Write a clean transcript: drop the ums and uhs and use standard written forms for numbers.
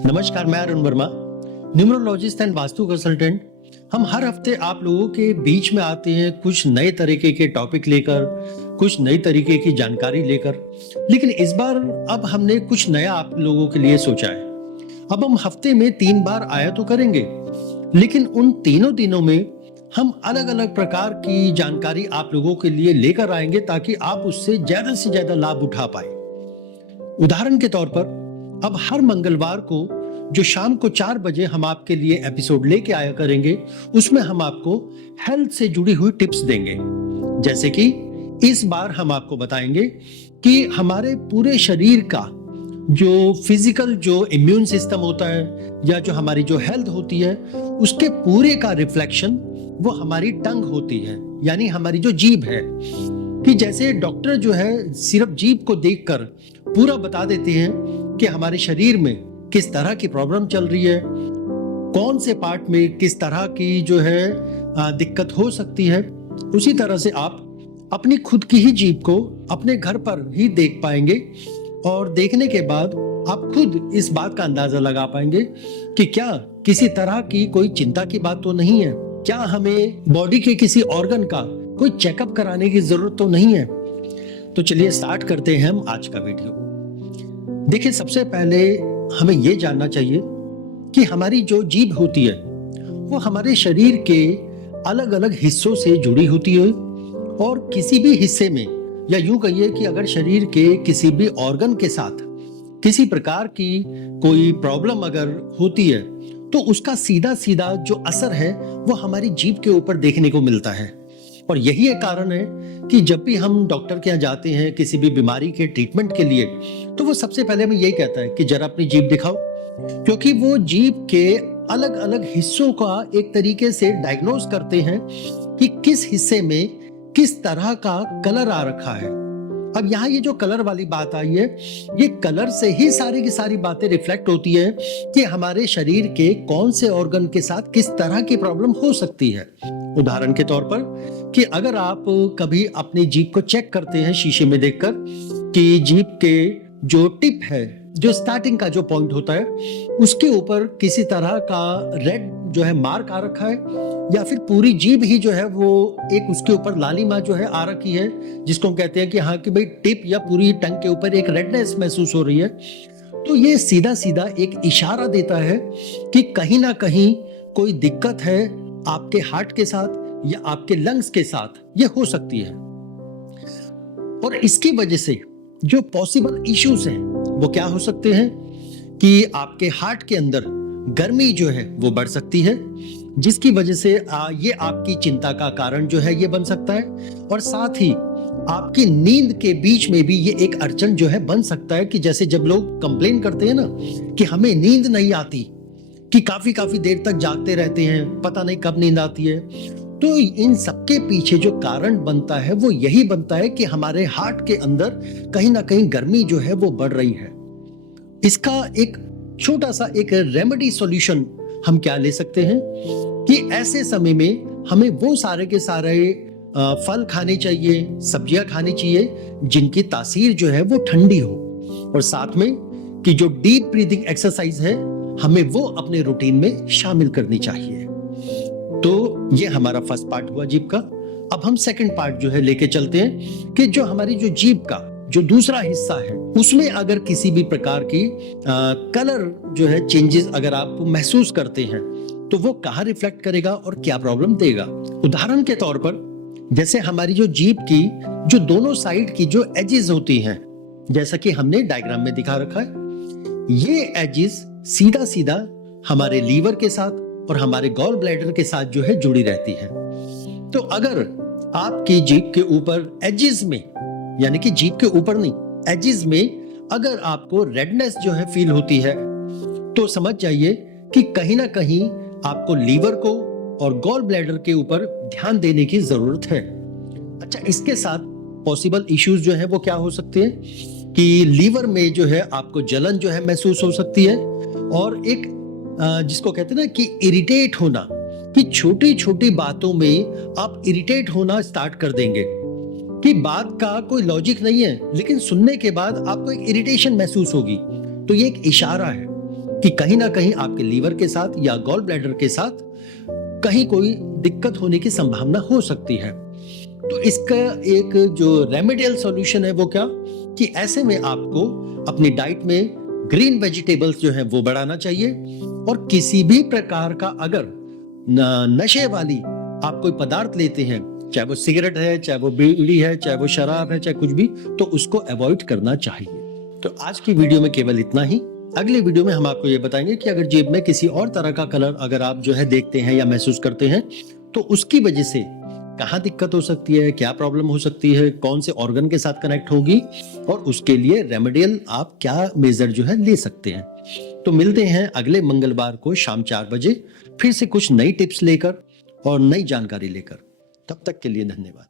नमस्कार, मैं Arun Verma, numerologist and vastu consultant. हम हर हफ्ते आप लोगों के बीच में आते हैं कुछ नए तरीके के टॉपिक लेकर, कुछ नई तरीके की जानकारी लेकर। लेकिन इस बार अब हमने कुछ नया आप लोगों के लिए सोचा है। अब हम हफ्ते में 3 बार आया तो करेंगे, लेकिन उन तीनों दिनों में हम अलग अलग प्रकार की जानकारी आप लोगों के लिए लेकर आएंगे ताकि आप उससे ज्यादा से ज्यादा लाभ उठा पाए। उदाहरण के तौर पर अब हर मंगलवार को जो शाम को 4 बजे हम आपके लिए एपिसोड लेके आया करेंगे, उसमें हम आपको हेल्थ से जुड़ी हुई टिप्स देंगे। जैसे कि इस बार हम आपको बताएंगे कि हमारे पूरे शरीर का जो फिजिकल जो इम्यून सिस्टम होता है या जो हमारी जो हेल्थ होती है, उसके पूरे का रिफ्लेक्शन वो हमारी टंग होती है, यानी हमारी जो जीभ है। कि जैसे डॉक्टर जो है सिर्फ जीभ को देखकर पूरा बता देते हैं कि हमारे शरीर में किस तरह की प्रॉब्लम चल रही है, कौन से पार्ट में किस तरह की जो है दिक्कत हो सकती है, उसी तरह से आप अपनी खुद की ही जीभ को अपने घर पर ही देख पाएंगे। और देखने के बाद आप खुद इस बात का अंदाजा लगा पाएंगे कि क्या किसी तरह की कोई चिंता की बात तो नहीं है, क्या हमें बॉडी के किसी ऑर्गन का कोई चेकअप कराने की जरूरत तो नहीं है। तो चलिए स्टार्ट करते हैं हम आज का वीडियो। देखिए, सबसे पहले हमें यह जानना चाहिए कि हमारी जो जीभ होती है वो हमारे शरीर के अलग अलग हिस्सों से जुड़ी होती है, और किसी भी हिस्से में, या यूं कहिए कि अगर शरीर के किसी भी ऑर्गन के साथ किसी प्रकार की कोई प्रॉब्लम अगर होती है तो उसका सीधा सीधा जो असर है वो हमारी जीभ के ऊपर देखने को मिलता है। और यही एक कारण है कि जब भी हम डॉक्टर के यहाँ जाते हैं किसी भी बीमारी के ट्रीटमेंट के लिए, तो वो सबसे पहले हमें यही कहता है कि जरा अपनी जीभ दिखाओ, क्योंकि वो जीभ के अलग अलग हिस्सों का एक तरीके से डायग्नोज करते हैं कि किस हिस्से में किस तरह का कलर आ रखा है। अब यहाँ ये जो कलर वाली बात आई है, ये कलर से ही सारी की सारी बातें रिफ्लेक्ट होती है कि हमारे शरीर के कौन से ऑर्गन के साथ किस तरह की प्रॉब्लम हो सकती है। उदाहरण के तौर पर कि अगर आप कभी अपनी जीभ को चेक करते हैं शीशे में देखकर कि जीभ के जो टिप है, जो स्टार्टिंग का जो पॉइंट होता है, उसके ऊपर किसी तरह का रेड जो है मार्क आ रखा है, या फिर पूरी जीभ ही जो है वो एक उसके ऊपर लालिमा जो है आ रखी है, जिसको हम कहते हैं कि हाँ कि भाई टिप या पूरी टंग के ऊपर एक रेडनेस महसूस हो रही है, तो ये सीधा सीधा एक इशारा देता है कि कहीं ना कहीं कोई दिक्कत है आपके हार्ट के साथ या आपके लंग्स के साथ, ये हो सकती है। और इसकी वजह से जो पॉसिबल इश्यूज हैं वो क्या हो सकते हैं कि आपके हार्ट के अंदर गर्मी जो है वो बढ़ सकती है, जिसकी वजह से ये आपकी चिंता का कारण जो है ये बन सकता है। और साथ ही आपकी नींद के बीच में भी ये एक अड़चन जो है बन सकता है कि जैसे जब लोग कंप्लेन करते हैं ना कि हमें नींद नहीं आती, कि काफी देर तक जागते रहते हैं, पता नहीं कब नींद आती है, तो इन सबके पीछे जो कारण बनता है वो यही बनता है कि हमारे हार्ट के अंदर कहीं ना कहीं गर्मी जो है वो बढ़ रही है। इसका एक छोटा सा एक रेमेडी सॉल्यूशन हम क्या ले सकते हैं कि ऐसे समय में हमें वो सारे के सारे फल खाने चाहिए, सब्जियां खानी चाहिए जिनकी तासीर जो है वो ठंडी हो, और साथ में कि जो डीप ब्रीदिंग एक्सरसाइज है हमें वो अपने रूटीन में शामिल करनी चाहिए। तो ये हमारा फर्स्ट पार्ट हुआ जीभ का। अब हम सेकंड पार्ट जो है लेके चलते हैं कि जो हमारी जो जीभ का जो दूसरा हिस्सा है उसमें अगर किसी भी प्रकार की कलर जो है चेंजेस अगर आप महसूस करते हैं तो वो कहाँ रिफ्लेक्ट करेगा और क्या प्रॉब्लम देगा। उदाहरण के तौर पर जैसे हमारी जो जीभ की जो दोनों साइड की जो एजेस होती हैं, जैसा कि हमने डायग्राम में दिखा रखा है, ये एजेस सीधा सीधा हमारे लीवर के साथ और हमारे गॉल ब्लैडर के साथ जो है जुड़ी रहती है। तो अगर आपकी जीभ के ऊपर एजेस में, यानी कि जीभ के ऊपर नहीं एजेस में अगर आपको रेडनेस जो है फील होती है, तो समझ जाइए कि कहीं ना कहीं आपको लीवर को और गॉल ब्लैडर के ऊपर ध्यान देने की जरूरत है। अच्छा, इसके साथ पॉसिबल इश्यूज जो है वो क्या हो सकते हैं कि लीवर में जो है आपको जलन जो है महसूस हो सकती है, और एक जिसको कहते हैं ना कि इरिटेट होना, कि छोटी छोटी बातों में आप इरिटेट होना स्टार्ट कर देंगे कि बात का कोई लॉजिक नहीं है, लेकिन सुनने के बाद आपको एक इरिटेशन महसूस होगी। तो ये एक इशारा है कि कहीं ना कहीं आपके लीवर के साथ या गॉल ब्लैडर के साथ कहीं कोई दिक्कत होने की संभावना हो सकती है। तो इसका एक जो रेमेडियल सॉल्यूशन है वो क्या, कि ऐसे में आपको अपनी डाइट में ग्रीन वेजिटेबल्स जो है वो बढ़ाना चाहिए, और किसी भी प्रकार का अगर नशे वाली आप कोई पदार्थ लेते हैं, चाहे वो सिगरेट है, चाहे वो बीड़ी है, चाहे वो शराब है, चाहे कुछ भी, तो उसको अवॉइड करना चाहिए। तो आज की वीडियो में केवल इतना ही। अगले वीडियो में हम आपको ये बताएंगे कि अगर जेब में किसी और तरह का कलर अगर आप जो है देखते हैं या महसूस करते हैं, तो उसकी वजह से कहाँ दिक्कत हो सकती है, क्या प्रॉब्लम हो सकती है, कौन से ऑर्गन के साथ कनेक्ट होगी, और उसके लिए रेमेडियल आप क्या मेजर जो है ले सकते हैं। तो मिलते हैं अगले मंगलवार को शाम 4 बजे फिर से कुछ नई टिप्स लेकर और नई जानकारी लेकर। तब तक के लिए धन्यवाद।